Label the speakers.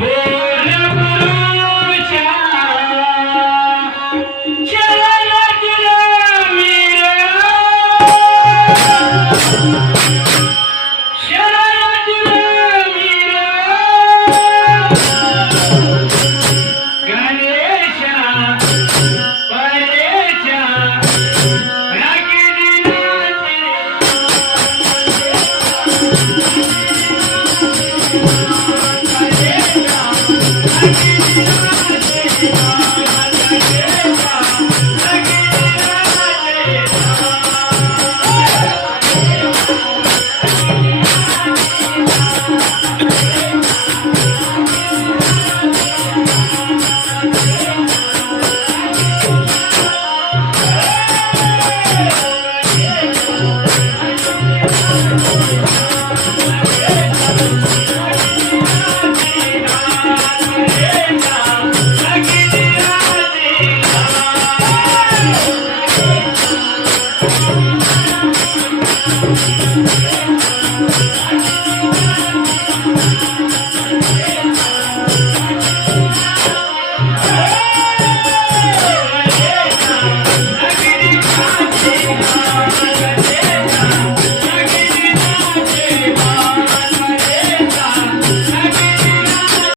Speaker 1: Thank I